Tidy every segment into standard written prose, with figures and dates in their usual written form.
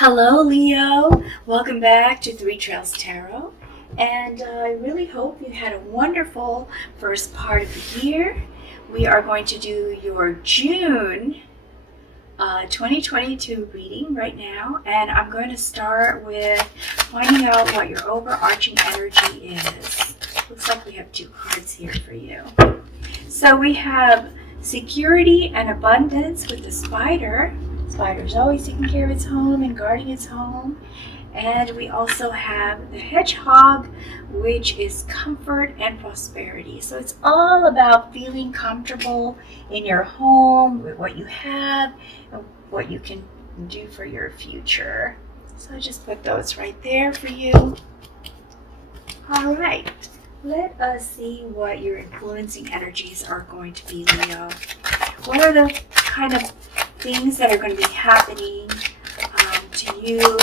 Hello, Leo. Welcome back to Three Trails Tarot. And I really hope you had a wonderful first part of the year. We are going to do your June 2022 reading right now. And I'm going to start with finding out what your overarching energy is. Looks like we have two cards here for you. So we have security and abundance with the spider. Spider's always taking care of its home and guarding its home. And we also have the hedgehog, which is comfort and prosperity. So it's all about feeling comfortable in your home with what you have and what you can do for your future. So I just put those right there for you. All right, let us see what your influencing energies are going to be, Leo. What are the kind of things that are going to be happening to you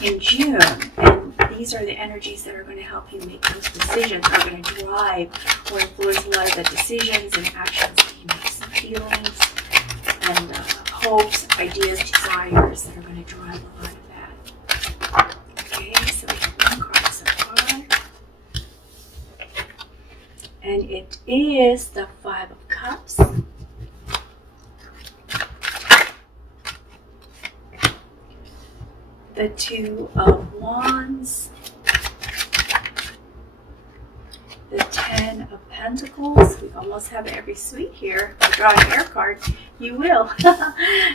in June? And these are the energies that are going to help you make those decisions, are going to drive or influence a lot of the decisions and actions that you make. Some feelings and hopes, ideas, desires that are going to drive a lot of that. Okay, so we have one card so far. And it is the Five of Cups. The Two of Wands, the Ten of Pentacles. We almost have every suite here. If you draw an air card, you will.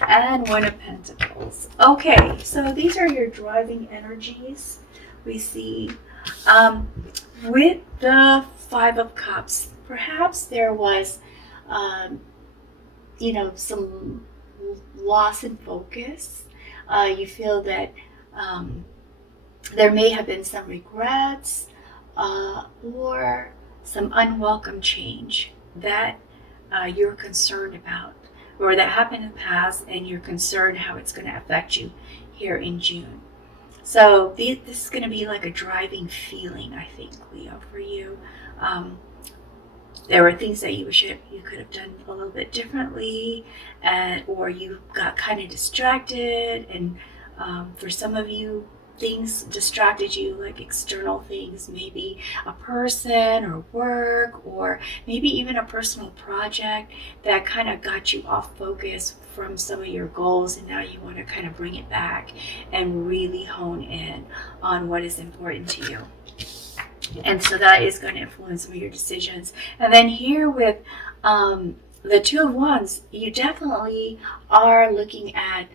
And One of Pentacles. Okay, so these are your driving energies. We see with the Five of Cups, perhaps there was, some loss in focus. You feel that there may have been some regrets or some unwelcome change that you're concerned about, or that happened in the past and you're concerned how it's going to affect you here in June. So this is going to be like a driving feeling, I think, Leo, for you. There were things that you wish you could have done a little bit differently, or you got kind of distracted, and for some of you, things distracted you, like external things, maybe a person or work, or maybe even a personal project that kind of got you off focus from some of your goals, and now you want to kind of bring it back and really hone in on what is important to you. And so that is going to influence some of your decisions. And then here with the Two of Wands, you definitely are looking at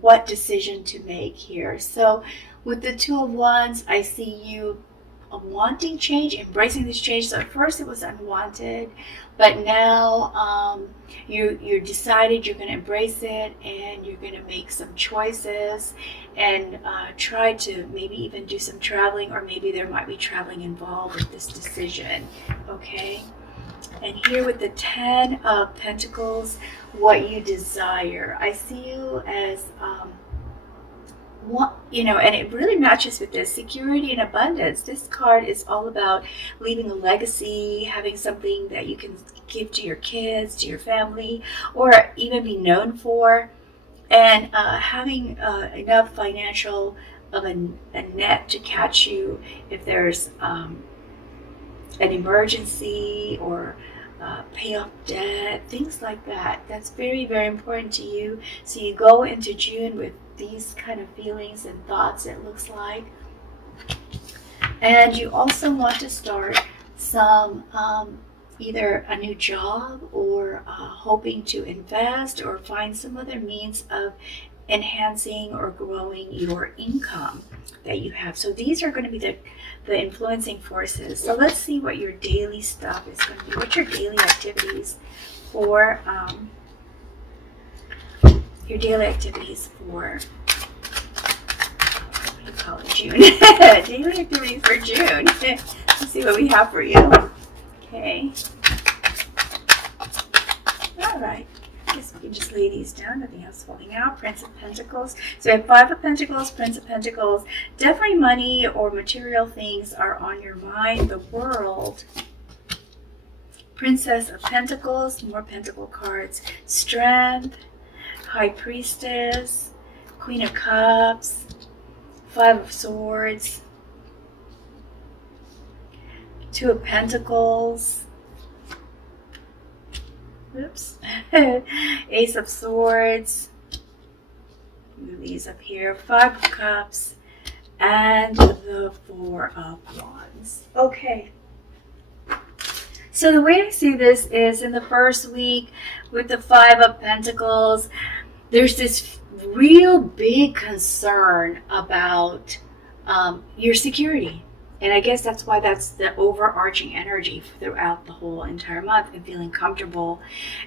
what decision to make here. So with the Two of Wands, I see you wanting change, embracing this change. So at first it was unwanted, but now you decided you're going to embrace it, and you're going to make some choices and try to maybe even do some traveling, or maybe there might be traveling involved with this decision. Okay, and here with the Ten of Pentacles, what you desire, I see you as and it really matches with this security and abundance. This card is all about leaving a legacy, having something that you can give to your kids, to your family, or even be known for, and having enough financial of a net to catch you if there's an emergency, or pay off debt, things like that. That's very, very important to you. So you go into June with these kind of feelings and thoughts, it looks like. And you also want to start some either a new job, or hoping to invest or find some other means of enhancing or growing your income that you have. So these are going to be the influencing forces. So let's see what your daily stuff is going to be. What's your daily activities for what do you call it, June? Daily activities for June. Let's see what we have for you. Okay. All right. I guess we can just lay these down. Nothing else falling out. Prince of Pentacles. So we have Five of Pentacles, Prince of Pentacles. Definitely money or material things are on your mind. The World. Princess of Pentacles. More Pentacle cards. Strength. High Priestess, Queen of Cups, Five of Swords, Two of Pentacles, oops, Ace of Swords, move these up here, Five of Cups, and the Four of Wands. Okay. So the way I see this is in the first week with the Five of Pentacles, there's this real big concern about your security. And I guess that's why that's the overarching energy throughout the whole entire month, and feeling comfortable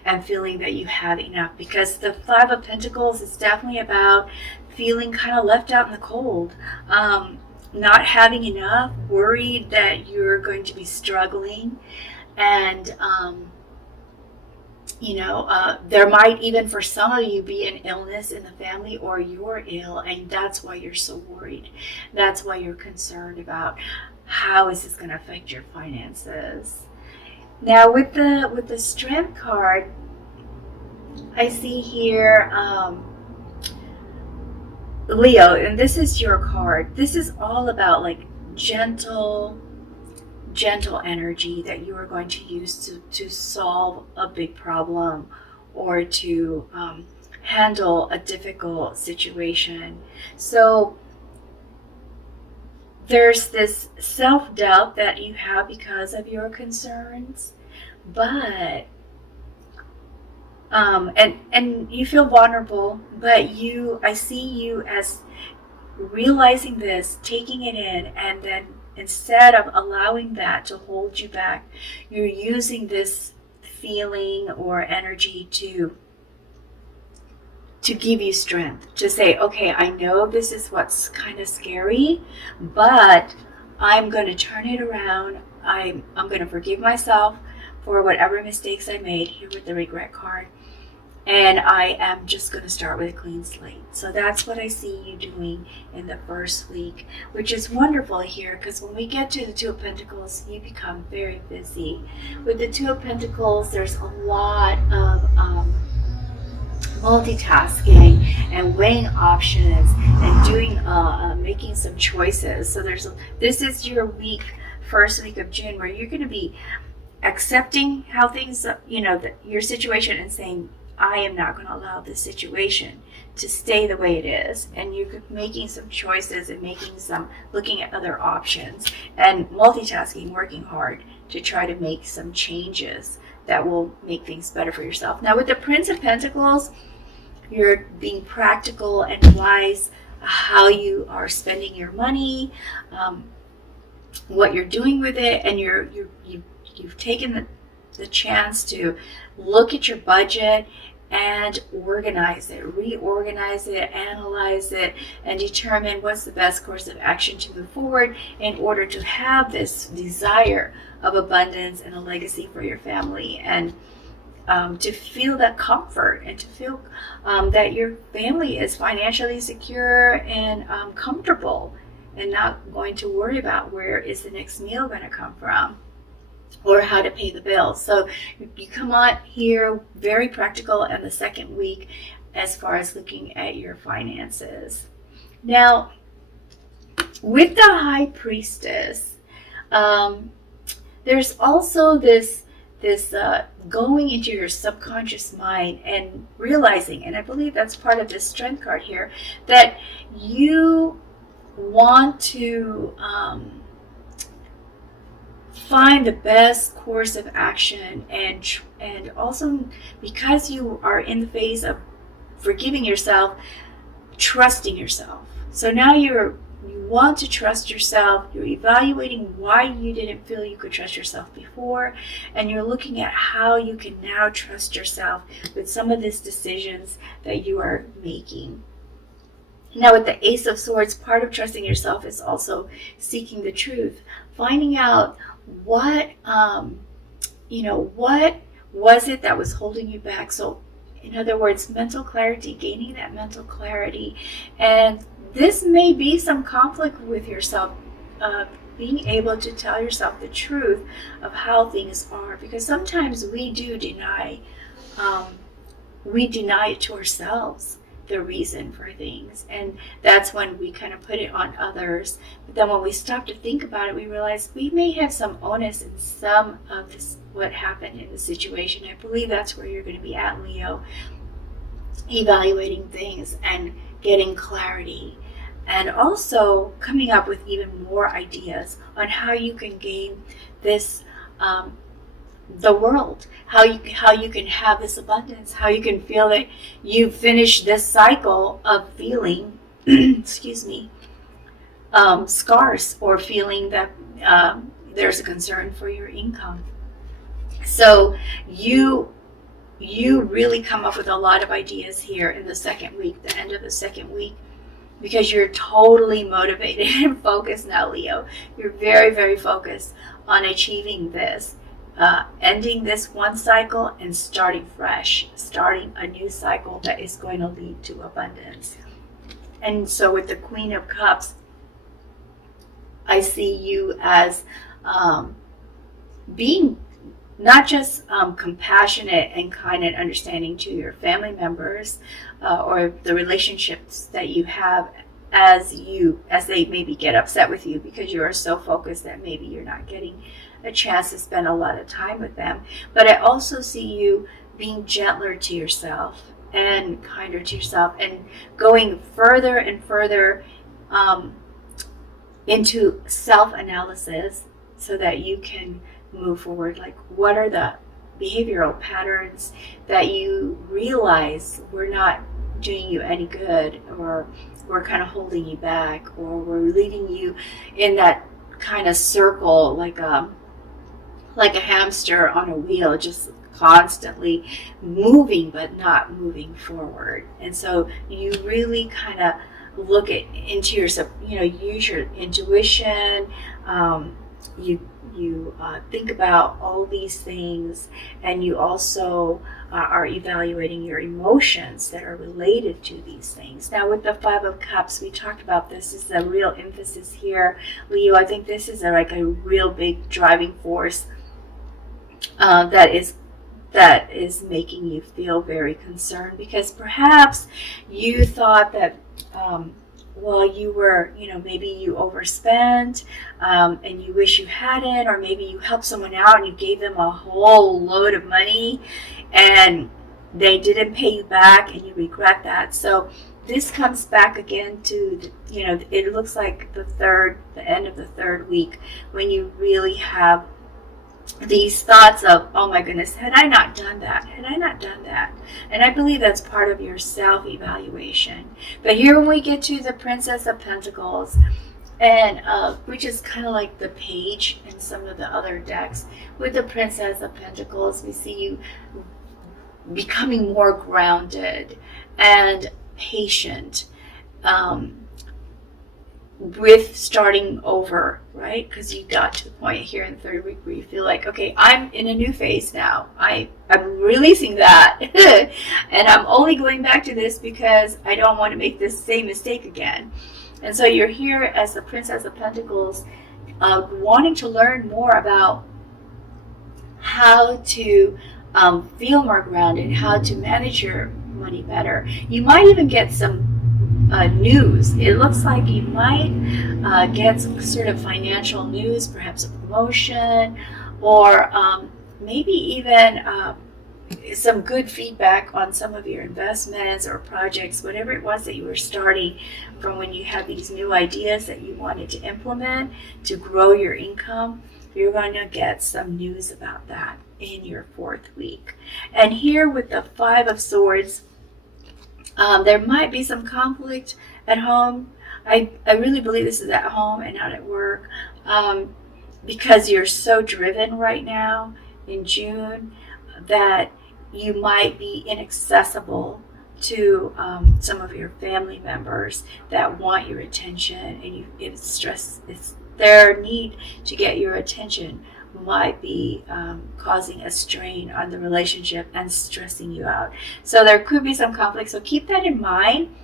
and feeling that you have enough. Because the Five of Pentacles is definitely about feeling kind of left out in the cold, not having enough, worried that you're going to be struggling. And, there might even for some of you be an illness in the family, or you're ill, and that's why you're so worried. That's why you're concerned about how is this going to affect your finances. Now with the Strength card, I see here Leo, and this is your card. This is all about like gentle energy that you are going to use to solve a big problem, or to handle a difficult situation. So there's this self-doubt that you have because of your concerns, but and you feel vulnerable, but I see you as realizing this, taking it in, and then instead of allowing that to hold you back, you're using this feeling or energy to give you strength, to say, okay, I know this is what's kind of scary, but I'm going to turn it around. I'm going to forgive myself for whatever mistakes I made, here with the regret card. And I am just going to start with a clean slate. So that's what I see you doing in the first week, which is wonderful here, because when we get to the Two of Pentacles, you become very busy. With the Two of Pentacles, there's a lot of multitasking and weighing options and doing making some choices. So this is your first week of June, where you're going to be accepting how things, your situation, and saying, I am not going to allow this situation to stay the way it is. And you're making some choices and looking at other options and multitasking, working hard to try to make some changes that will make things better for yourself. Now with the Prince of Pentacles, you're being practical and wise how you are spending your money, what you're doing with it, and you've taken the chance to look at your budget and organize it, reorganize it, analyze it, and determine what's the best course of action to move forward in order to have this desire of abundance and a legacy for your family, and to feel that comfort, and to feel that your family is financially secure and comfortable, and not going to worry about where is the next meal going to come from, or how to pay the bills. So you come on here very practical in the second week as far as looking at your finances. Now, with the High Priestess, there's also this going into your subconscious mind and realizing, and I believe that's part of this Strength card here, that you want to find the best course of action, and also because you are in the phase of forgiving yourself, trusting yourself. So now you want to trust yourself. You're evaluating why you didn't feel you could trust yourself before, and you're looking at how you can now trust yourself with some of these decisions that you are making. Now with the Ace of Swords, part of trusting yourself is also seeking the truth, finding out what was it that was holding you back. So in other words, mental clarity, gaining that mental clarity. And this may be some conflict with yourself, being able to tell yourself the truth of how things are, because sometimes we do deny we deny it to ourselves, the reason for things. And that's when we kind of put it on others. But then when we stop to think about it, we realize we may have some onus in some of this, what happened in the situation. I believe that's where you're going to be at, Leo, evaluating things and getting clarity. And also coming up with even more ideas on how you can gain this, the world, how you can have this abundance, how you can feel that you finish this cycle of feeling, excuse me, scarce, or feeling that there's a concern for your income. So you really come up with a lot of ideas here in the second week, the end of the second week, because you're totally motivated and focused now, Leo. You're very, very focused on achieving this, ending this one cycle and starting fresh, starting a new cycle that is going to lead to abundance. And so with the Queen of Cups, I see you as being not just compassionate and kind and understanding to your family members, or the relationships that you have as they maybe get upset with you because you are so focused that maybe you're not getting a chance to spend a lot of time with them. But I also see you being gentler to yourself and kinder to yourself, and going further and further into self-analysis so that you can move forward. Like, what are the behavioral patterns that you realize were not doing you any good, or we're kind of holding you back, or we're leading you in that kind of circle, like a hamster on a wheel, just constantly moving but not moving forward. And so you really kind of look into yourself, use your intuition. You think about all these things, and you also are evaluating your emotions that are related to these things. Now, with the Five of Cups, we talked about this is a real emphasis here, Leo. I think this is like a real big driving force that is making you feel very concerned, because perhaps you thought that you were, maybe you overspent, and you wish you hadn't, or maybe you helped someone out and you gave them a whole load of money and they didn't pay you back, and you regret that. So this comes back again to, it looks like the end of the third week, when you really have these thoughts of, oh my goodness, had I not done that? And I believe that's part of your self-evaluation. But here when we get to the Princess of Pentacles, and which is kind of like the page in some of the other decks, with the Princess of Pentacles, we see you becoming more grounded and patient, with starting over, right? Because you got to the point here in the third week where you feel like, okay, I'm in a new phase now. I'm releasing that. And I'm only going back to this because I don't want to make this same mistake again. And so you're here as the Princess of Pentacles, wanting to learn more about how to feel more grounded, how to manage your money better. You might even get some news. It looks like you might get some sort of financial news, perhaps a promotion, or maybe even some good feedback on some of your investments or projects, whatever it was that you were starting from when you had these new ideas that you wanted to implement to grow your income. You're going to get some news about that in your fourth week. And here with the Five of Swords, there might be some conflict at home. I really believe this is at home and not at work, because you're so driven right now in June that you might be inaccessible to some of your family members that want your attention, and it's their need to get your attention might be causing a strain on the relationship and stressing you out. So there could be some conflict. So keep that in mind,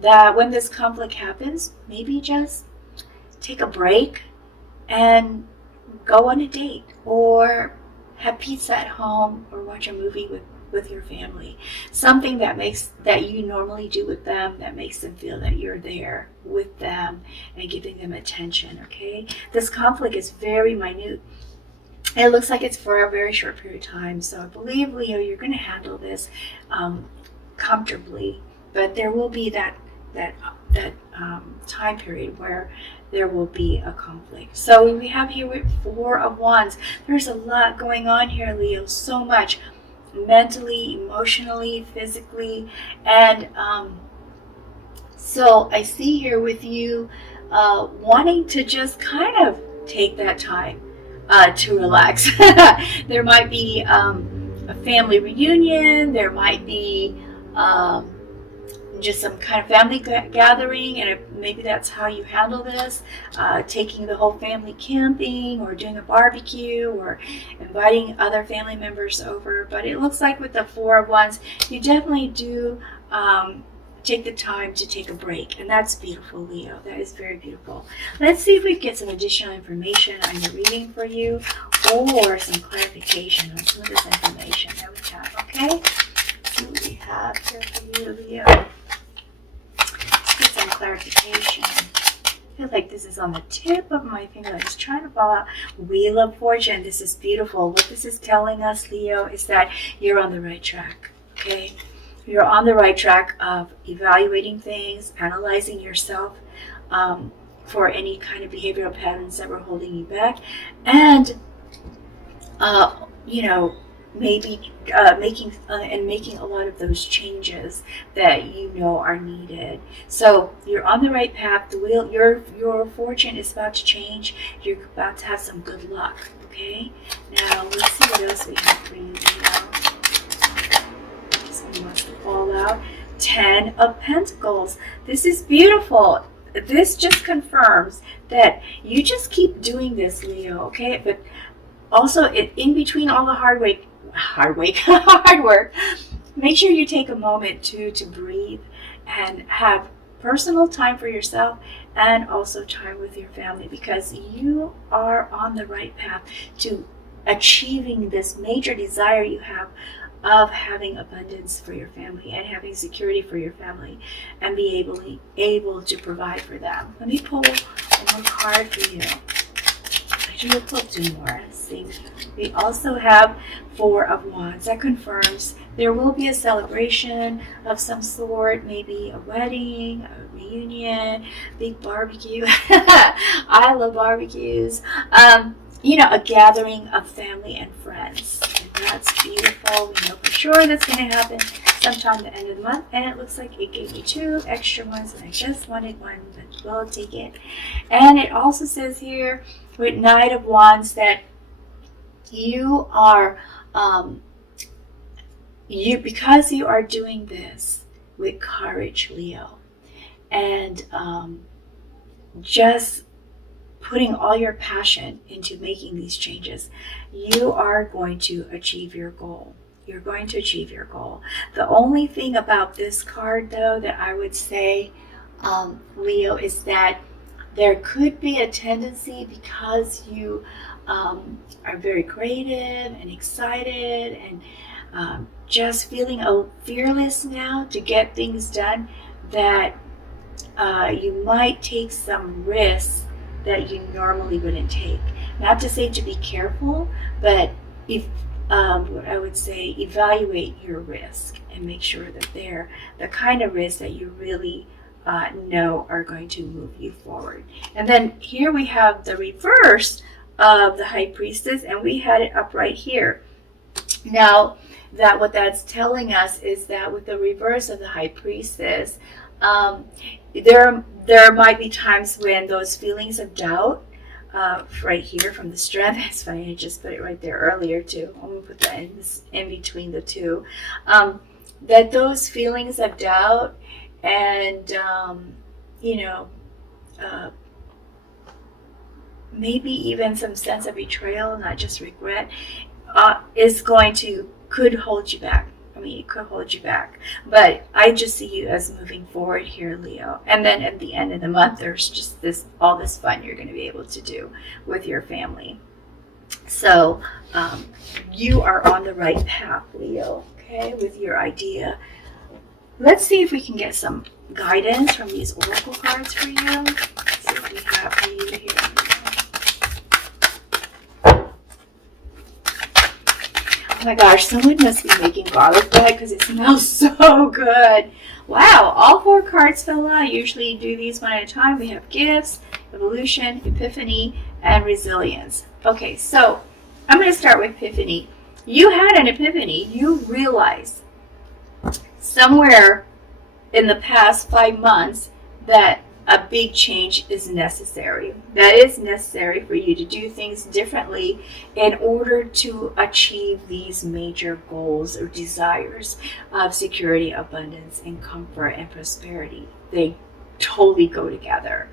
that when this conflict happens, maybe just take a break and go on a date, or have pizza at home, or watch a movie with with your family. Something that you normally do with them that makes them feel that you're there with them and giving them attention, okay? This conflict is very minute. It looks like it's for a very short period of time. So I believe, Leo, you're going to handle this comfortably. But there will be that time period where there will be a conflict. So we have here with Four of Wands. There's a lot going on here, Leo. So much mentally, emotionally, physically. And so I see here with you wanting to just kind of take that time to relax. There might be a family reunion. There might be just some kind of family gathering, and maybe that's how you handle this, taking the whole family camping or doing a barbecue or inviting other family members over. But it looks like with the Four of Wands, you definitely do take the time to take a break, and that's beautiful, Leo. That is very beautiful. Let's see if we get some additional information on your reading for you, or some clarification on some of this information that we have, okay? Let's see what we have here for you, Leo. Let's get some clarification. I feel like this is on the tip of my finger. I'm just trying to follow out. Wheel of Fortune. This is beautiful. What this is telling us, Leo, is that you're on the right track, okay? You're on the right track of evaluating things, analyzing yourself for any kind of behavioral patterns that were holding you back, and maybe making a lot of those changes that you know are needed. So you're on the right path. The wheel, your fortune is about to change. You're about to have some good luck. Okay. Now let's see what else we have for you, Leo. Somebody wants to fall out. 10 of Pentacles. This is beautiful. This just confirms that you just keep doing this, Leo. Okay, but also in between all the hard work, make sure you take a moment to breathe and have personal time for yourself and also time with your family, because you are on the right path to achieving this major desire you have of having abundance for your family and having security for your family and be able to provide for them. Let me pull one more card for you. Actually, we'll pull two more. Let's see. We also have 4 of Wands. That confirms there will be a celebration of some sort, maybe a wedding, a reunion, big barbecue. I love barbecues. A gathering of family and friends. And that's beautiful. We know for sure that's going to happen sometime at the end of the month. And it looks like it gave me 2 extra ones, and I just wanted one, but we'll take it. And it also says here with Knight of Wands that you are, because you are doing this with courage, Leo, and just putting all your passion into making these changes, you are going to achieve your goal. You're going to achieve your goal. The only thing about this card, though, that I would say, Leo, is that there could be a tendency, because you are very creative and excited and just feeling fearless now to get things done, that you might take some risks that you normally wouldn't take. Not to say to be careful, but if what I would say, evaluate your risk and make sure that they're the kind of risks that you really know are going to move you forward. And then here we have the reverse of the High Priestess, and we had it up right here. Now, what that's telling us is that with the reverse of the High Priestess, there might be times when those feelings of doubt, right here from the Strength, it's funny, I just put it right there earlier too. I'm going to put that in between the two. That those feelings of doubt and, maybe even some sense of betrayal, not just regret, could hold you back. I mean, it could hold you back, but I just see you as moving forward here, Leo. And then at the end of the month, there's just all this fun you're going to be able to do with your family. So you are on the right path, Leo. okay, with your idea. Let's see if we can get some guidance from these oracle cards for you. Let's see what we have for you here. Oh my gosh, someone must be making garlic bread because it smells so good. Wow, all 4 cards fell out. I usually do these one at a time. We have gifts, evolution, epiphany, and resilience. Okay, so I'm going to start with epiphany. You had an epiphany. You realized somewhere in the past 5 months that a big change is necessary. That is necessary for you to do things differently in order to achieve these major goals or desires of security, abundance, and comfort and prosperity. They totally go together.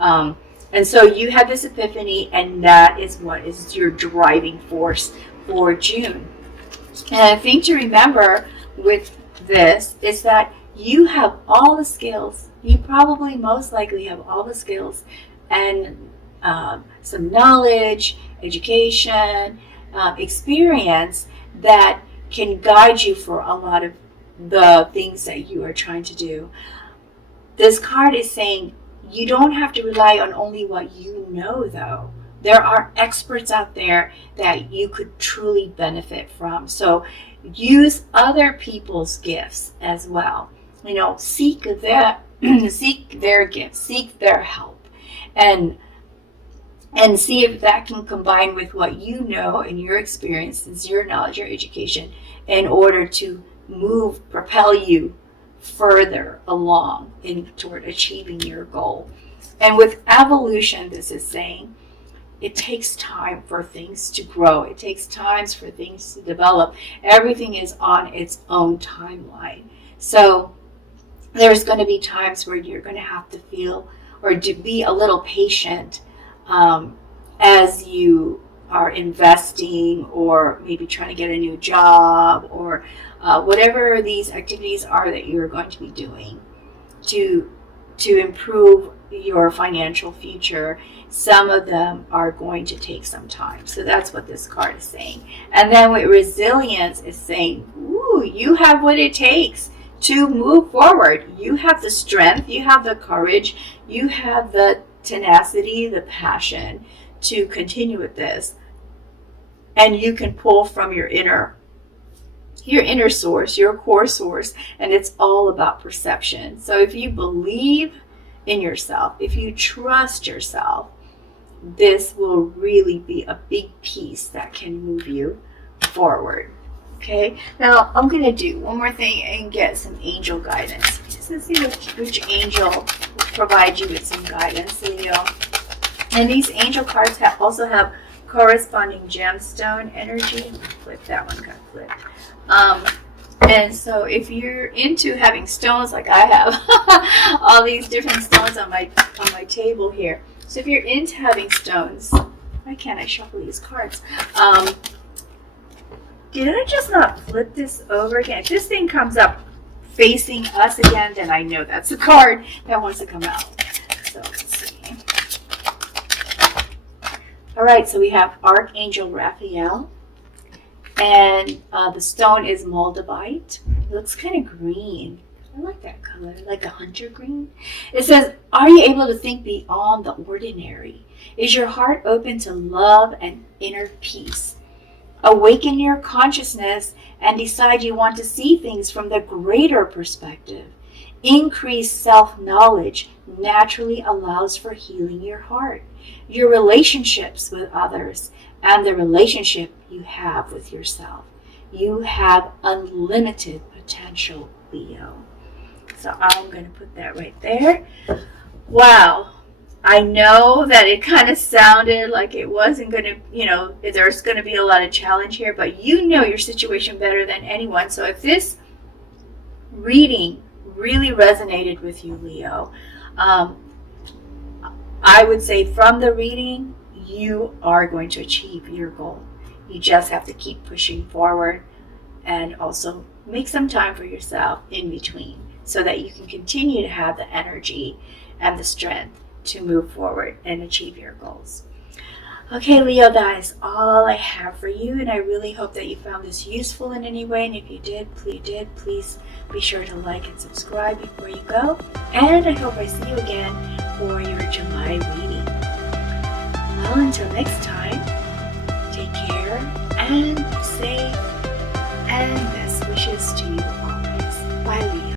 And so you had this epiphany, and that is what is your driving force for June. And a thing to remember with this is that you have all the skills. You probably most likely have all the skills and some knowledge, education, experience that can guide you for a lot of the things that you are trying to do. This card is saying you don't have to rely on only what you know, though. There are experts out there that you could truly benefit from. So use other people's gifts as well. You know, seek their gifts, seek their help, and see if that can combine with what you know and your experiences, your knowledge, your education, in order to propel you further along toward achieving your goal. And with evolution, this is saying it takes time for things to grow. It takes time for things to develop. Everything is on its own timeline. So there's going to be times where you're going to have to feel or to be a little patient as you are investing or maybe trying to get a new job or whatever these activities are that you're going to be doing to improve your financial future. Some of them are going to take some time. So that's what this card is saying. And then with resilience, is saying, ooh, you have what it takes to move forward. You have the strength, you have the courage, you have the tenacity, the passion to continue with this. And you can pull from your inner source, your core source, and it's all about perception. So if you believe in yourself, if you trust yourself, this will really be a big piece that can move you forward. Okay, now I'm going to do one more thing and get some angel guidance. Just to see which angel will provide you with some guidance, Leo. And these angel cards also have corresponding gemstone energy. Flip, that one got flipped. And so if you're into having stones like I have, all these different stones on my table here. So if you're into having stones, why can't I shuffle these cards? Did I just not flip this over again? If this thing comes up facing us again, then I know that's the card that wants to come out. So let's see. All right, so we have Archangel Raphael. And the stone is moldavite. It looks kind of green. I like that color, like a hunter green. It says, are you able to think beyond the ordinary? Is your heart open to love and inner peace? Awaken your consciousness and decide you want to see things from the greater perspective. Increased self-knowledge naturally allows for healing your heart, your relationships with others, and the relationship you have with yourself. You have unlimited potential, Leo. So I'm going to put that right there. Wow. I know that it kind of sounded like it wasn't going to, there's going to be a lot of challenge here, but you know your situation better than anyone. So if this reading really resonated with you, Leo, I would say from the reading, you are going to achieve your goal. You just have to keep pushing forward and also make some time for yourself in between so that you can continue to have the energy and the strength to move forward and achieve your goals. Okay, Leo, that is all I have for you, and I really hope that you found this useful in any way, and if you did, please be sure to like and subscribe before you go, and I hope I see you again for your July reading. Well, until next time, take care and stay